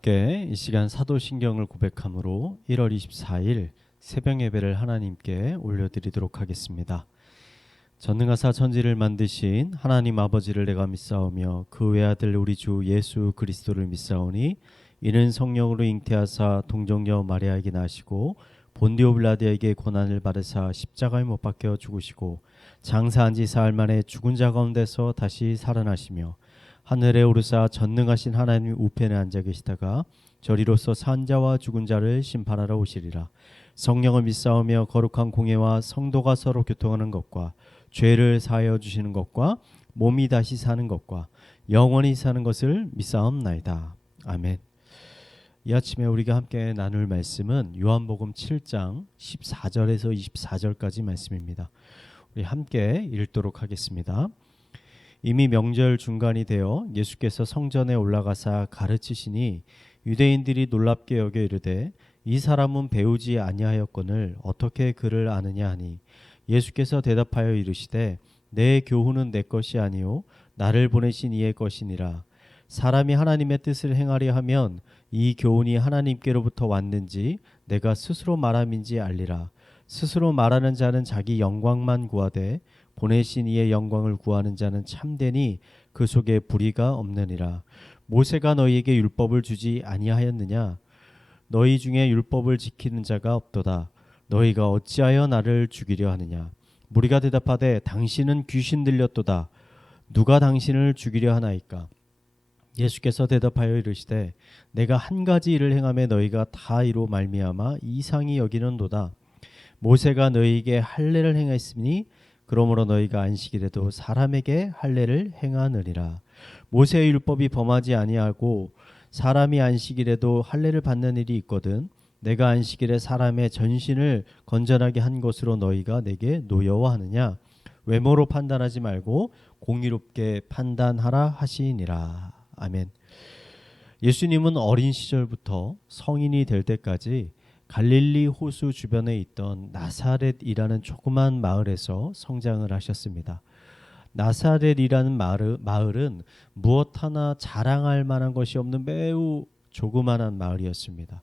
함께 이 시간 사도신경을 고백함으로 1월 24일 새벽 예배를 하나님께 올려드리도록 하겠습니다. 전능하사 천지를 만드신 하나님 아버지를 내가 믿사오며 그 외아들 우리 주 예수 그리스도를 믿사오니 이는 성령으로 잉태하사 동정녀 마리아에게 나시고 본디오 빌라도에게 고난을 받으사 십자가에 못 박혀 죽으시고 장사한 지 사흘 만에 죽은 자 가운데서 다시 살아나시며 하늘에 오르사 전능하신 하나님 우편에 앉아 계시다가 저리로서 산 자와 죽은 자를 심판하러 오시리라. 성령을 믿사오며 거룩한 공예와 성도가 서로 교통하는 것과 죄를 사하여 주시는 것과 몸이 다시 사는 것과 영원히 사는 것을 믿사옵나이다. 아멘. 이 아침에 우리가 함께 나눌 말씀은 요한복음 7장 14절에서 24절까지 말씀입니다. 우리 함께 읽도록 하겠습니다. 이미 명절 중간이 되어 예수께서 성전에 올라가사 가르치시니 유대인들이 놀랍게 여겨 이르되 이 사람은 배우지 아니하였거늘 어떻게 그를 아느냐 하니 예수께서 대답하여 이르시되 내 교훈은 내 것이 아니요 나를 보내신 이의 것이니라. 사람이 하나님의 뜻을 행하려 하면 이 교훈이 하나님께로부터 왔는지 내가 스스로 말함인지 알리라. 스스로 말하는 자는 자기 영광만 구하되 보내신 이의 영광을 구하는 자는 참되니 그 속에 불의가 없느니라. 모세가 너희에게 율법을 주지 아니하였느냐? 너희 중에 율법을 지키는 자가 없도다. 너희가 어찌하여 나를 죽이려 하느냐? 무리가 대답하되 당신은 귀신 들렸도다. 누가 당신을 죽이려 하나이까? 예수께서 대답하여 이르시되 내가 한 가지 일을 행하매 너희가 다 이로 말미암아 이상히 여기는도다. 모세가 너희에게 할례를 행하였으니 그러므로 너희가 안식일에도 사람에게 할례를 행하느니라. 모세의 율법이 범하지 아니하고 사람이 안식일에도 할례를 받는 일이 있거든 내가 안식일에 사람의 전신을 건전하게 한 것으로 너희가 내게 노여워하느냐? 외모로 판단하지 말고 공의롭게 판단하라 하시니라. 아멘. 예수님은 어린 시절부터 성인이 될 때까지 갈릴리 호수 주변에 있던 나사렛이라는 조그만 마을에서 성장을 하셨습니다. 나사렛이라는 마을은 무엇 하나 자랑할 만한 것이 없는 매우 조그만한 마을이었습니다.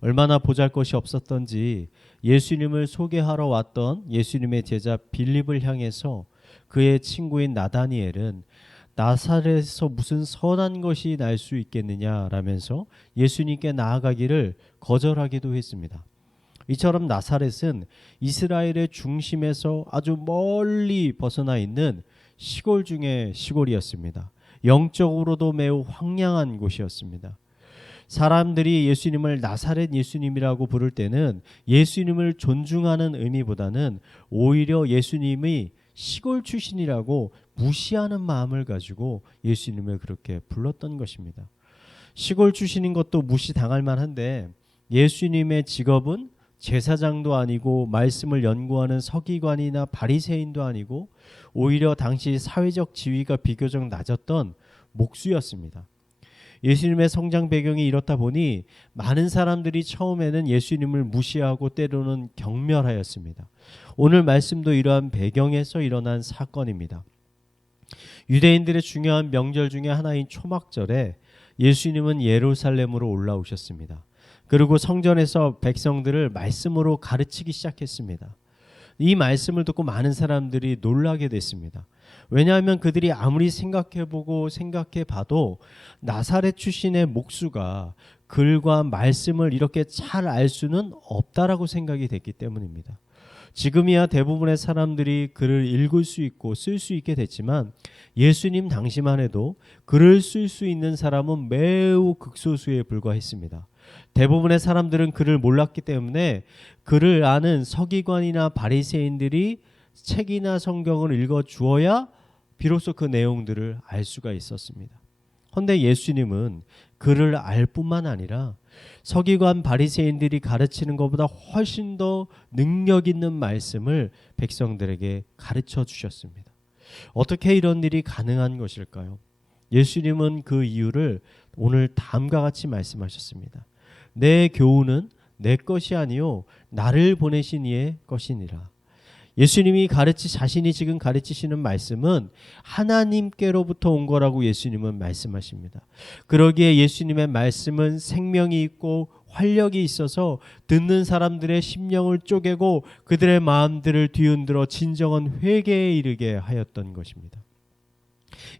얼마나 보잘것이 없었던지 예수님을 소개하러 왔던 예수님의 제자 빌립을 향해서 그의 친구인 나다니엘은 나사렛에서 무슨 선한 것이 날 수 있겠느냐라면서 예수님께 나아가기를 거절하기도 했습니다. 이처럼 나사렛은 이스라엘의 중심에서 아주 멀리 벗어나 있는 시골 중의 시골이었습니다. 영적으로도 매우 황량한 곳이었습니다. 사람들이 예수님을 나사렛 예수님이라고 부를 때는 예수님을 존중하는 의미보다는 오히려 예수님이 시골 출신이라고 무시하는 마음을 가지고 예수님을 그렇게 불렀던 것입니다. 시골 출신인 것도 무시당할 만한데 예수님의 직업은 제사장도 아니고 말씀을 연구하는 서기관이나 바리새인도 아니고 오히려 당시 사회적 지위가 비교적 낮았던 목수였습니다. 예수님의 성장 배경이 이렇다 보니 많은 사람들이 처음에는 예수님을 무시하고 때로는 경멸하였습니다. 오늘 말씀도 이러한 배경에서 일어난 사건입니다. 유대인들의 중요한 명절 중에 하나인 초막절에 예수님은 예루살렘으로 올라오셨습니다. 그리고 성전에서 백성들을 말씀으로 가르치기 시작했습니다. 이 말씀을 듣고 많은 사람들이 놀라게 됐습니다. 왜냐하면 그들이 아무리 생각해보고 생각해봐도 나사렛 출신의 목수가 글과 말씀을 이렇게 잘 알 수는 없다라고 생각이 됐기 때문입니다. 지금이야 대부분의 사람들이 글을 읽을 수 있고 쓸 수 있게 됐지만 예수님 당시만 해도 글을 쓸 수 있는 사람은 매우 극소수에 불과했습니다. 대부분의 사람들은 글을 몰랐기 때문에 글을 아는 서기관이나 바리새인들이 책이나 성경을 읽어 주어야 비로소 그 내용들을 알 수가 있었습니다. 그런데 예수님은 글을 알 뿐만 아니라 서기관 바리새인들이 가르치는 것보다 훨씬 더 능력 있는 말씀을 백성들에게 가르쳐 주셨습니다. 어떻게 이런 일이 가능한 것일까요? 예수님은 그 이유를 오늘 다음과 같이 말씀하셨습니다. 내 교훈은 내 것이 아니요 나를 보내신 이의 것이니라. 예수님이 자신이 지금 가르치시는 말씀은 하나님께로부터 온 거라고 예수님은 말씀하십니다. 그러기에 예수님의 말씀은 생명이 있고 활력이 있어서 듣는 사람들의 심령을 쪼개고 그들의 마음들을 뒤흔들어 진정한 회개에 이르게 하였던 것입니다.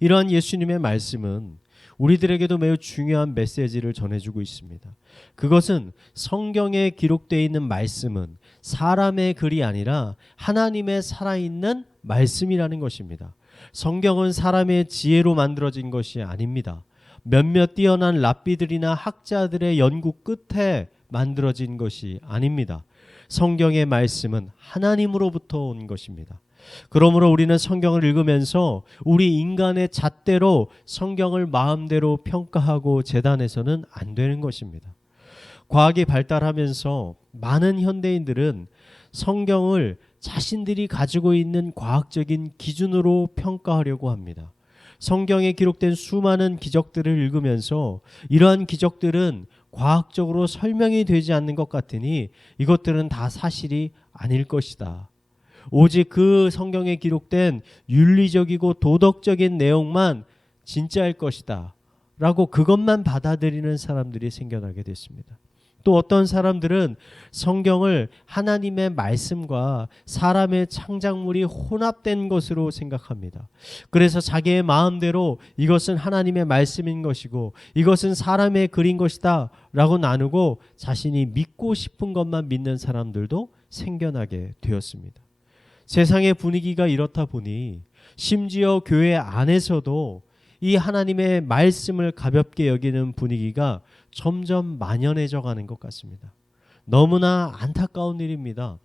이러한 예수님의 말씀은 우리들에게도 매우 중요한 메시지를 전해주고 있습니다. 그것은 성경에 기록되어 있는 말씀은 사람의 글이 아니라 하나님의 살아있는 말씀이라는 것입니다. 성경은 사람의 지혜로 만들어진 것이 아닙니다. 몇몇 뛰어난 랍비들이나 학자들의 연구 끝에 만들어진 것이 아닙니다. 성경의 말씀은 하나님으로부터 온 것입니다. 그러므로 우리는 성경을 읽으면서 우리 인간의 잣대로 성경을 마음대로 평가하고 재단해서는 안 되는 것입니다. 과학이 발달하면서 많은 현대인들은 성경을 자신들이 가지고 있는 과학적인 기준으로 평가하려고 합니다. 성경에 기록된 수많은 기적들을 읽으면서 이러한 기적들은 과학적으로 설명이 되지 않는 것 같으니 이것들은 다 사실이 아닐 것이다. 오직 그 성경에 기록된 윤리적이고 도덕적인 내용만 진짜일 것이다 라고 그것만 받아들이는 사람들이 생겨나게 됐습니다. 또 어떤 사람들은 성경을 하나님의 말씀과 사람의 창작물이 혼합된 것으로 생각합니다. 그래서 자기의 마음대로 이것은 하나님의 말씀인 것이고 이것은 사람의 글인 것이다 라고 나누고 자신이 믿고 싶은 것만 믿는 사람들도 생겨나게 되었습니다. 세상의 분위기가 이렇다 보니 심지어 교회 안에서도 이 하나님의 말씀을 가볍게 여기는 분위기가 점점 만연해져 가는 것 같습니다. 너무나 안타까운 일입니다.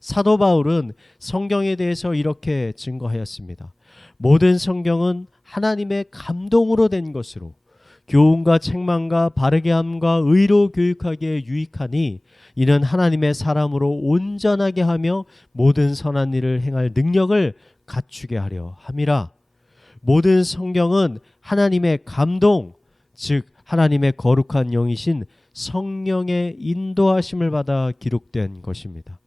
사도 바울은 성경에 대해서 이렇게 증거하였습니다. 모든 성경은 하나님의 감동으로 된 것으로 교훈과 책망과 바르게 함과 의로 교육하기에 유익하니 이는 하나님의 사람으로 온전하게 하며 모든 선한 일을 행할 능력을 갖추게 하려 함이라. 모든 성경은 하나님의 감동, 즉 하나님의 거룩한 영이신 성령의 인도하심을 받아 기록된 것입니다.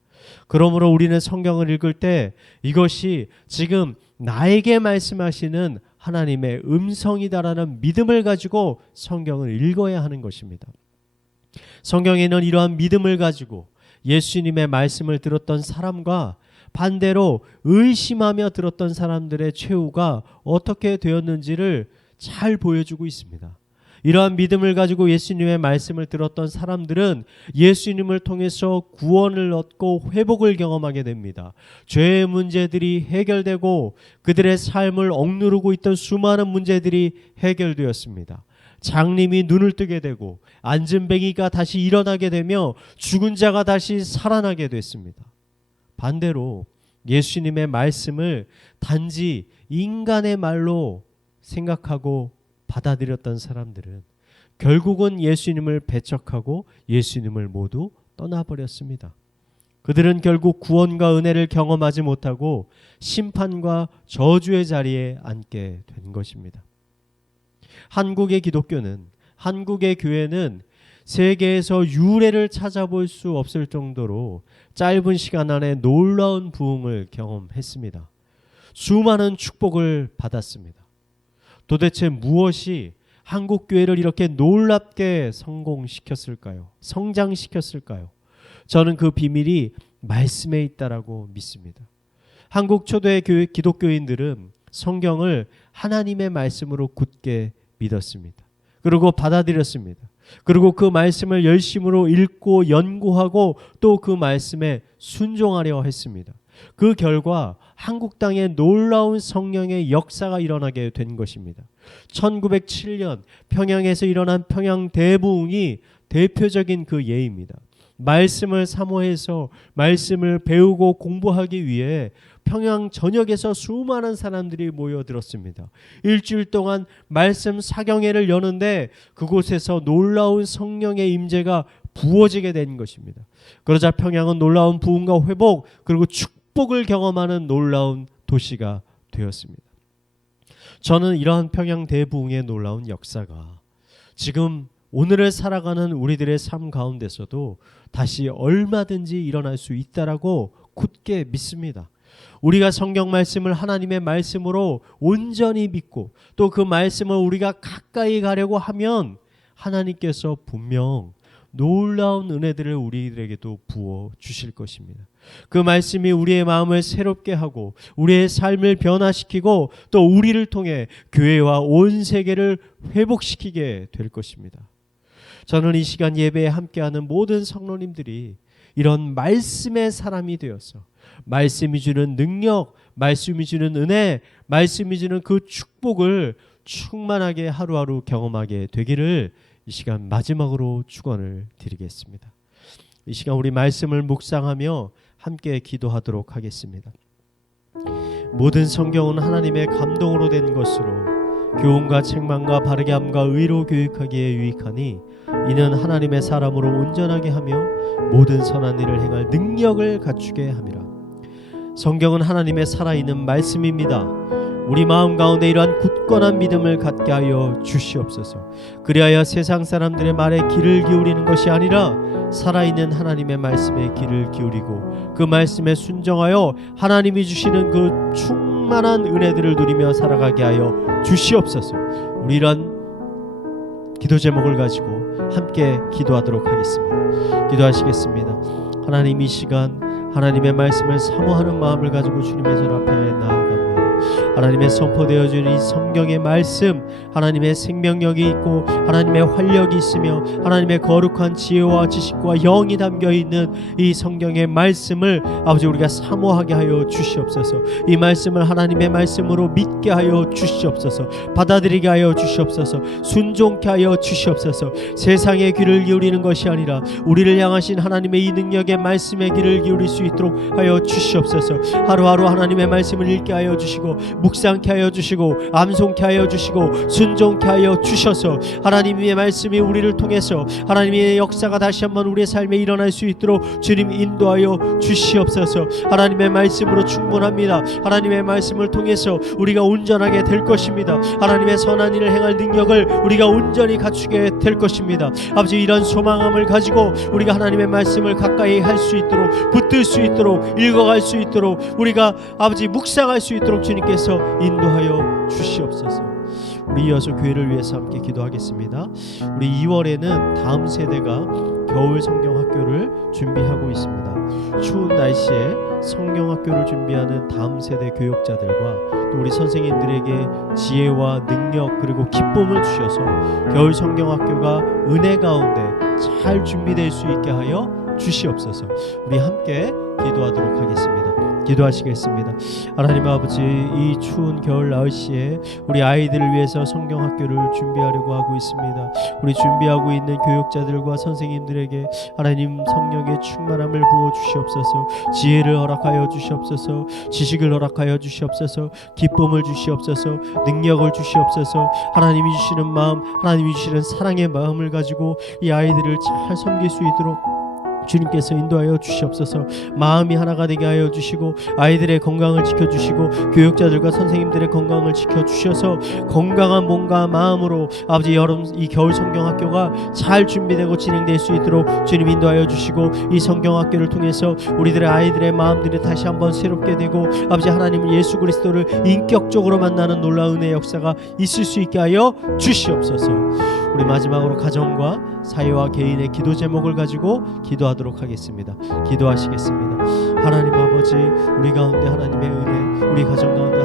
그러므로 우리는 성경을 읽을 때 이것이 지금 나에게 말씀하시는 하나님의 음성이다라는 믿음을 가지고 성경을 읽어야 하는 것입니다. 성경에는 이러한 믿음을 가지고 예수님의 말씀을 들었던 사람과 반대로 의심하며 들었던 사람들의 최후가 어떻게 되었는지를 잘 보여주고 있습니다. 이러한 믿음을 가지고 예수님의 말씀을 들었던 사람들은 예수님을 통해서 구원을 얻고 회복을 경험하게 됩니다. 죄의 문제들이 해결되고 그들의 삶을 억누르고 있던 수많은 문제들이 해결되었습니다. 장님이 눈을 뜨게 되고 안진뱅이가 다시 일어나게 되며 죽은 자가 다시 살아나게 됐습니다. 반대로 예수님의 말씀을 단지 인간의 말로 생각하고 받아들였던 사람들은 결국은 예수님을 배척하고 예수님을 모두 떠나버렸습니다. 그들은 결국 구원과 은혜를 경험하지 못하고 심판과 저주의 자리에 앉게 된 것입니다. 한국의 기독교는, 한국의 교회는 세계에서 유례를 찾아볼 수 없을 정도로 짧은 시간 안에 놀라운 부흥을 경험했습니다. 수많은 축복을 받았습니다. 도대체 무엇이 한국 교회를 이렇게 놀랍게 성공시켰을까요? 성장시켰을까요? 저는 그 비밀이 말씀에 있다라고 믿습니다. 한국 초대 기독교인들은 성경을 하나님의 말씀으로 굳게 믿었습니다. 그리고 받아들였습니다. 그리고 그 말씀을 열심으로 읽고 연구하고 또 그 말씀에 순종하려 했습니다. 그 결과 한국 땅에 놀라운 성령의 역사가 일어나게 된 것입니다. 1907년 평양에서 일어난 평양 대부흥이 대표적인 그 예입니다. 말씀을 사모해서 말씀을 배우고 공부하기 위해 평양 전역에서 수많은 사람들이 모여들었습니다. 일주일 동안 말씀 사경회를 여는데 그곳에서 놀라운 성령의 임재가 부어지게 된 것입니다. 그러자 평양은 놀라운 부흥과 회복 그리고 축복을 경험하는 놀라운 도시가 되었습니다. 저는 이러한 평양 대부흥의 놀라운 역사가 지금 오늘을 살아가는 우리들의 삶 가운데서도 다시 얼마든지 일어날 수 있다라고 굳게 믿습니다. 우리가 성경 말씀을 하나님의 말씀으로 온전히 믿고 또 그 말씀을 우리가 가까이 가려고 하면 하나님께서 분명 놀라운 은혜들을 우리들에게도 부어 주실 것입니다. 그 말씀이 우리의 마음을 새롭게 하고 우리의 삶을 변화시키고 또 우리를 통해 교회와 온 세계를 회복시키게 될 것입니다. 저는 이 시간 예배에 함께하는 모든 성도님들이 이런 말씀의 사람이 되어서 말씀이 주는 능력, 말씀이 주는 은혜, 말씀이 주는 그 축복을 충만하게 하루하루 경험하게 되기를 이 시간 마지막으로 축원을 드리겠습니다. 이 시간 우리 말씀을 묵상하며 함께 기도하도록 하겠습니다. 모든 성경은 하나님의 감동으로 된 것으로 교훈과 책망과 바르게 함과 의로 교육하기에 유익하니 이는 하나님의 사람으로 온전하게 하며 모든 선한 일을 행할 능력을 갖추게 함이라. 성경은 하나님의 살아있는 말씀입니다. 우리 마음 가운데 이러한 굳건한 믿음을 갖게 하여 주시옵소서. 그리하여 세상 사람들의 말에 귀를 기울이는 것이 아니라 살아있는 하나님의 말씀에 귀를 기울이고 그 말씀에 순종하여 하나님이 주시는 그 충만한 은혜들을 누리며 살아가게 하여 주시옵소서. 우리 이런 기도 제목을 가지고 함께 기도하도록 하겠습니다. 기도하시겠습니다. 하나님, 이 시간 하나님의 말씀을 사모하는 마음을 가지고 주님의 전 앞에 나아갑니다. 하나님의 선포되어진 이 성경의 말씀, 하나님의 생명력이 있고 하나님의 활력이 있으며 하나님의 거룩한 지혜와 지식과 영이 담겨있는 이 성경의 말씀을 아버지 우리가 사모하게 하여 주시옵소서. 이 말씀을 하나님의 말씀으로 믿게 하여 주시옵소서. 받아들이게 하여 주시옵소서. 순종케 하여 주시옵소서. 세상의 귀를 기울이는 것이 아니라 우리를 향하신 하나님의 이 능력의 말씀에 귀를 기울일 수 있도록 하여 주시옵소서. 하루하루 하나님의 말씀을 읽게 하여 주시고 묵상케 하여 주시고 암송케 하여 주시고 순종케 하여 주셔서 하나님의 말씀이 우리를 통해서 하나님의 역사가 다시 한번 우리의 삶에 일어날 수 있도록 주님 인도하여 주시옵소서. 하나님의 말씀으로 충분합니다. 하나님의 말씀을 통해서 우리가 온전하게 될 것입니다. 하나님의 선한 일을 행할 능력을 우리가 온전히 갖추게 될 것입니다. 아버지, 이런 소망함을 가지고 우리가 하나님의 말씀을 가까이 할 수 있도록 붙들 수 있도록 읽어갈 수 있도록 우리가 아버지 묵상할 수 있도록 주님께서 인도하여 주시옵소서. 우리 이어서 교회를 위해서 함께 기도하겠습니다. 우리 2월에는 다음 세대가 겨울 성경학교를 준비하고 있습니다. 추운 날씨에 성경학교를 준비하는 다음 세대 교육자들과 또 우리 선생님들에게 지혜와 능력 그리고 기쁨을 주셔서 겨울 성경학교가 은혜 가운데 잘 준비될 수 있게 하여 주시옵소서. 우리 함께 기도하도록 하겠습니다. 기도하시겠습니다. 하나님 아버지, 이 추운 겨울 날씨에 우리 아이들을 위해서 성경학교를 준비하려고 하고 있습니다. 우리 준비하고 있는 교육자들과 선생님들에게 하나님 성령의 충만함을 부어 주시옵소서. 지혜를 허락하여 주시옵소서. 지식을 허락하여 주시옵소서. 기쁨을 주시옵소서. 능력을 주시옵소서. 하나님이 주시는 마음, 하나님이 주시는 사랑의 마음을 가지고 이 아이들을 잘 섬길 수 있도록 주님께서 인도하여 주시옵소서. 마음이 하나가 되게 하여 주시고 아이들의 건강을 지켜주시고 교육자들과 선생님들의 건강을 지켜주셔서 건강한 몸과 마음으로 아버지 여름 이 겨울 성경학교가 잘 준비되고 진행될 수 있도록 주님 인도하여 주시고 이 성경학교를 통해서 우리들의 아이들의 마음들이 다시 한번 새롭게 되고 아버지 하나님 예수 그리스도를 인격적으로 만나는 놀라운 은혜의 역사가 있을 수 있게 하여 주시옵소서. 우리 마지막으로 가정과 사회와 개인의 기도 제목을 가지고 기도하도록 하겠습니다. 기도하시겠습니다. 하나님 아버지, 우리 가운데 하나님의 은혜, 우리 가정 가운데